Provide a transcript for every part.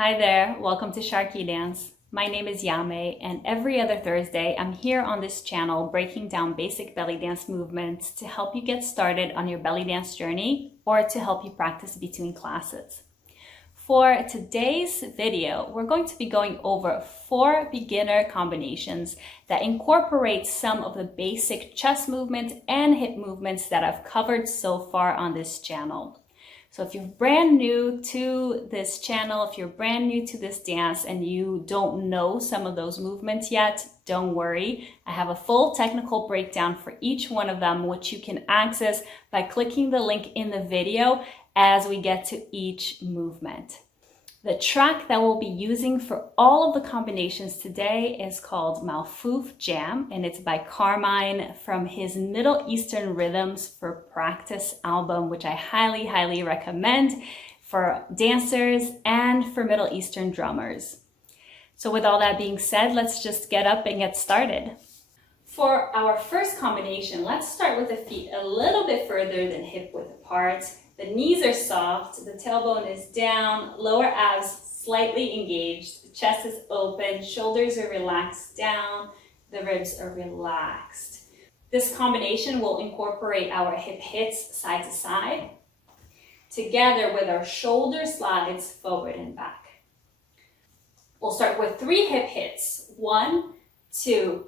Hi there, welcome to SharqiDance. My name is Yame, and every other Thursday I'm here on this channel breaking down basic belly dance movements to help you get started on your belly dance journey or to help you practice between classes. For today's video, we're going to be going over 4 beginner combinations that incorporate some of the basic chest movements and hip movements that I've covered so far on this channel. So if you're brand new to this channel, if you're brand new to this dance and you don't know some of those movements yet, don't worry. I have a full technical breakdown for each one of them, which you can access by clicking the link in the video as we get to each movement. The track that we'll be using for all of the combinations today is called Malfouf Jam, and it's by Carmine from his Middle Eastern Rhythms for Practice album, which I highly recommend for dancers and for Middle Eastern drummers. So with all that being said, let's just get up and get started. For our first combination, let's start with the feet a little bit further than hip width apart. The knees are soft, the tailbone is down, lower abs slightly engaged, the chest is open, shoulders are relaxed down, the ribs are relaxed. This combination will incorporate our hip hits side to side, together with our shoulder slides forward and back. We'll start with 3 hip hits. 1, 2,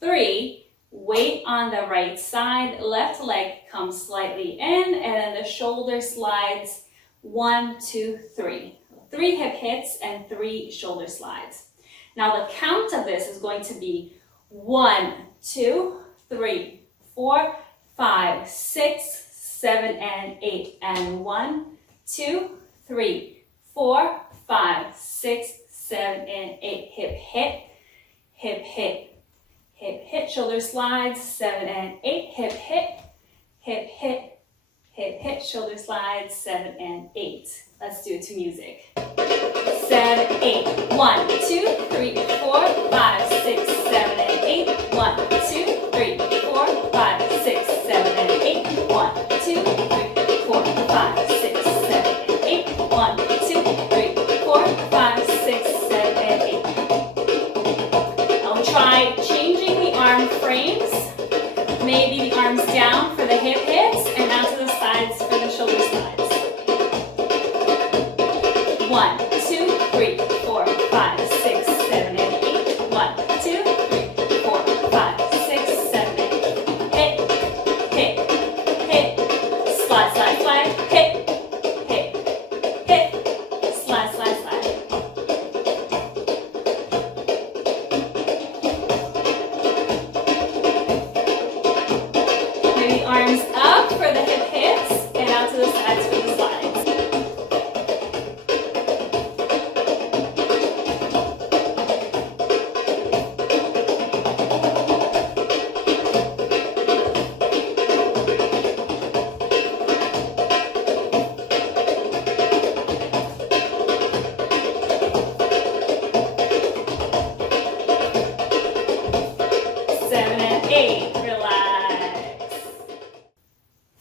3. Weight on the right side, left leg comes slightly in, and then the shoulder slides. 1, 2, 3. 3 hip hits and 3 shoulder slides. Now the count of this is going to be 1, 2, 3, 4, 5, 6, 7, and 8. And 1, 2, 3, 4, 5, 6, 7, and 8. Hip hit, hip hit. Hip hit, shoulder slides, 7 and 8, hip hit, hip hit, hip hit, shoulder slides, 7 and 8. Let's do it to music. 7, 8, 1, 2, 3, 4, 5, 6, 7, and 8. 1, 2, 3, 4, 5, 6, 7, and 8. 1, 2, 3, 4, 5, 6, 7, and 8. 1, 2, 3, 4, 5, 6, 7, and 8. I'll try changing the arm frames. Maybe the arms down for the hip hits and out to the sides for the shoulder slides. 1, 2, 3, 4, 5, 6, 7, and 8. 1, 2, 3, 4, 5, 6, 7, and 8. Hit, hit, hit. Slide, slide, slide. Hit, hit, hit. Slide, slide, slide. Maybe arms up for the hip hits and out to the sides for the slides.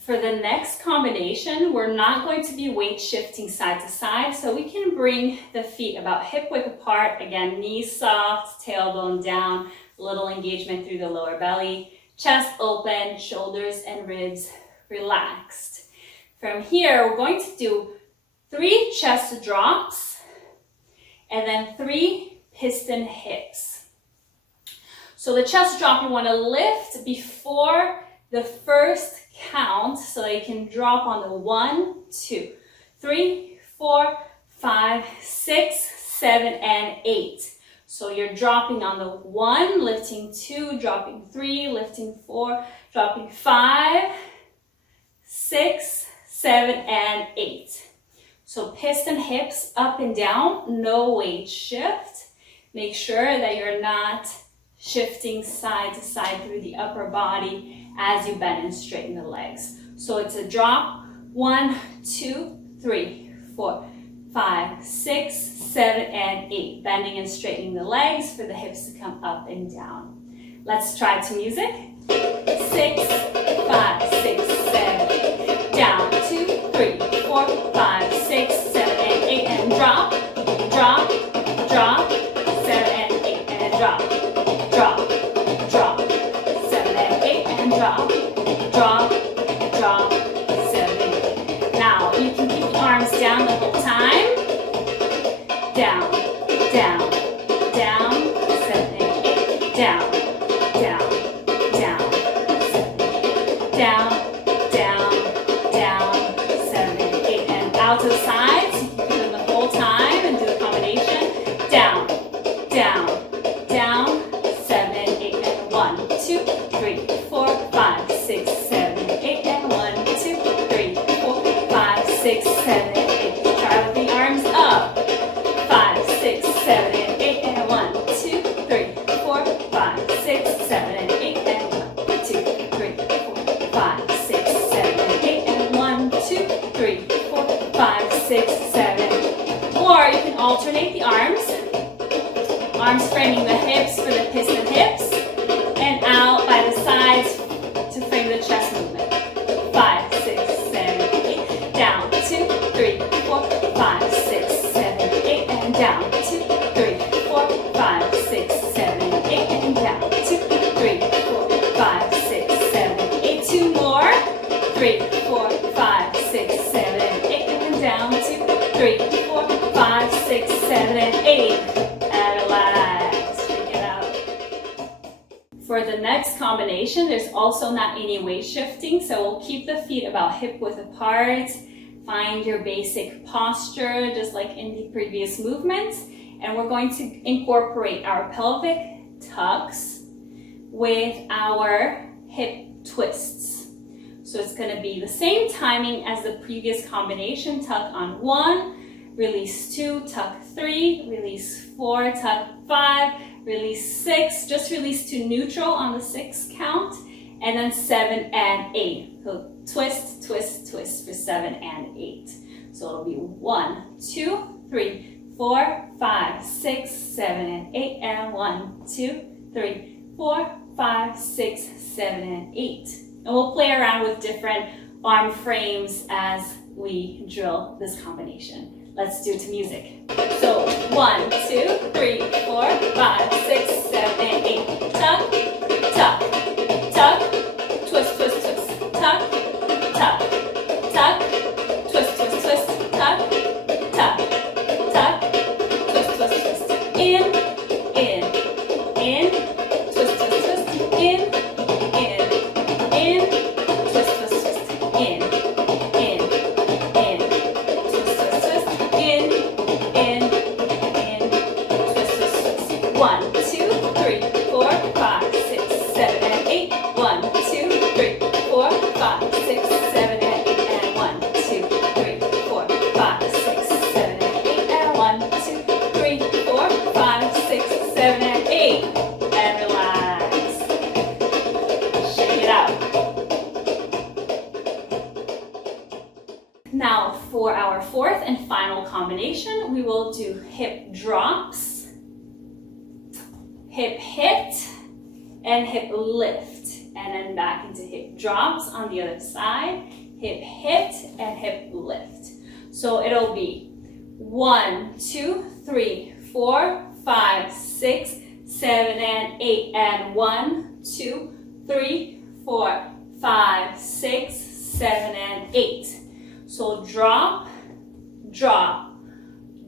For the next combination, we're not going to be weight shifting side to side, so we can bring the feet about hip width apart. Again, knees soft, tailbone down, little engagement through the lower belly, chest open, shoulders and ribs relaxed. From here, we're going to do 3 chest drops and then 3 piston hips. So the chest drop, you want to lift before the first count, so you can drop on the 1, 2, 3, 4, 5, 6, 7, and 8. So you're dropping on the 1, lifting 2, dropping 3, lifting 4, dropping 5, 6, 7, and 8. So piston hips up and down, no weight shift. Make sure that you're not shifting side to side through the upper body as you bend and straighten the legs. So it's a drop, 1, 2, 3, 4, 5, 6, 7, and 8. Bending and straightening the legs for the hips to come up and down. Let's try to music. 6, 5, 6, 7, 8. Down, 2, 3, 4, 5, 6, 7, and 8. And drop, drop. drop, drop, 7 and 8, and drop, drop, drop, 7 and 8, and drop, drop, drop, 7 and 8. Now you can keep the arms down the whole time. Down, down, down, 7 and 8, down, down, down, 7 and 8, down, down, down, 7 and 8, and out to the sides. You can do them the whole time and do a combination. Down, down, down, 7 and 8, and 1, 2, 3, 4, 5, 6, 7, 8, and 1, 2, 3, 4, 5, 6, 7, 8. Try with the arms up. 5, 6, 7, and 8, and 1, 2, 3, 4, 5, 6, 7, and 8, and 1, 2, 3, 4, 5, 6, 7, and 8, and 1, 2, 3, 4, 5, 6, 7. Or you can alternate the arms. Arms framing the hips for the piston hips, and out by the sides to frame the chest movement. 5, 6, 7, 8, down, 2, 3, 4, 5, 6, 7, 8, and down, 2, 3, 4, 5, 6, 7, 8, and down, 2, 3, 4, 5, 6, 7, 8. 2 more. 3, 4, 5, 6, 7, 8, and down, 2, 3, 4, 5, 6, 7, and 8. And relax. Shake it out. For the next combination, there's also not any weight shifting, so we'll keep the feet about hip width apart. Find your basic posture, just like in the previous movements. And we're going to incorporate our pelvic tucks with our hip twists. So it's going to be the same timing as the previous combination. Tuck on 1, release 2, tuck 3, release 4, tuck 5, release 6, just release to neutral on the 6 count, and then 7 and 8. So twist, twist, twist for 7 and 8. So it'll be 1, 2, 3, 4, 5, 6, 7, and 8, and 1, 2, 3, 4, 5, 6, 7, and 8. And we'll play around with different arm frames as we drill this combination. Let's do it to music. So 1, 2, 3, 4, 5, 6, 7, and 8. Tuck, tuck, tuck, twist, twist, twist. Tuck, tuck, tuck, twist, twist, twist. Tuck, tuck, tuck, twist, twist, twist. In, twist, twist, twist. In, twist, twist, twist. In, twist, twist, twist. In, twist, twist, twist. 1, 2, 3, 4, 5, 6, 7, and 8. 1, 2, 3, 4, 5, 6, 7, and 8. And 1, 2, 3, 4, 5, 6, 7, and 8. And 1, 2, 3, 4, 5, 6, 7, and 8. And relax. Shake it out. Now for our fourth and final combination, we will do hip drops, hip hit, and hip lift. And then back into hip drops on the other side, hip hit, and hip lift. So it'll be 1, 2, 3, 4, 5, 6, 7, and 8. And 1, 2, 3, 4, 5, 6, 7, and 8. So drop, drop,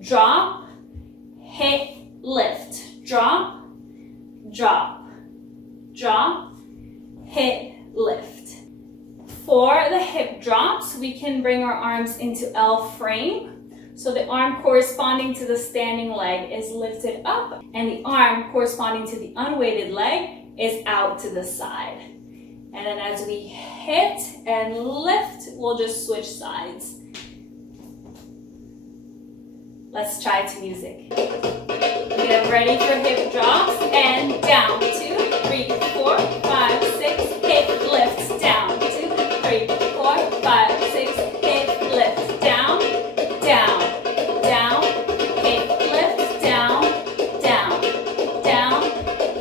drop, hit, lift, drop, drop, drop, hit, lift. For the hip drops, we can bring our arms into L frame. So the arm corresponding to the standing leg is lifted up, and the arm corresponding to the unweighted leg is out to the side. And then as we hit and lift, we'll just switch sides. Let's try to music. Get ready for hip drops, and down, 2, 3, 4, 5, 6, hip lifts, down, 2, 3, 4, 5, 6, hip lifts, down, down, down, hip lift, down, down, down,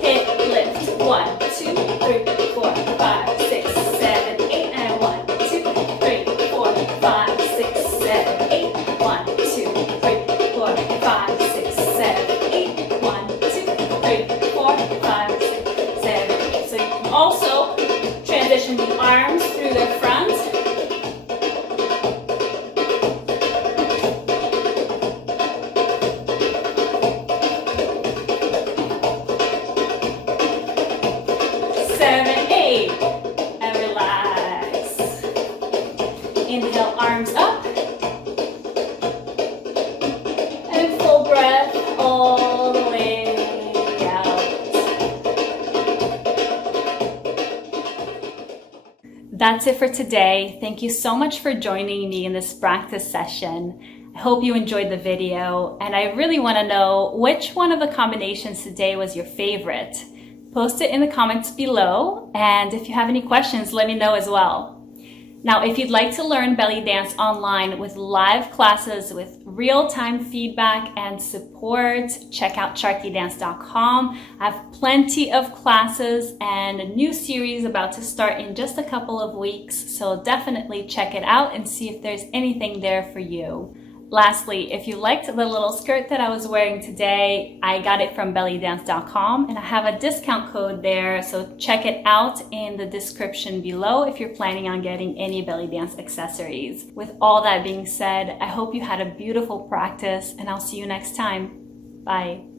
hip lift. 1, 2, 3, 4, 5, 6, 7, 8, and 1, 2, 3, 4, 5, 6, 7, 8. 1, 2, 3, 4, 5, 6, arms through the front. 7, 8, and relax. Inhale, arms up, and full breath all the way out. That's it for today. Thank you so much for joining me in this practice session. I hope you enjoyed the video, and I really want to know which one of the combinations today was your favorite. Post it in the comments below, and if you have any questions, let me know as well. Now, if you'd like to learn belly dance online with live classes with real-time feedback and support, check out SharqiDance.com. I have plenty of classes and a new series about to start in just a couple of weeks, so definitely check it out and see if there's anything there for you. Lastly, if you liked the little skirt that I was wearing today, I got it from bellydance.com and I have a discount code there, so check it out in the description below if you're planning on getting any belly dance accessories. With all that being said, I hope you had a beautiful practice and I'll see you next time. Bye.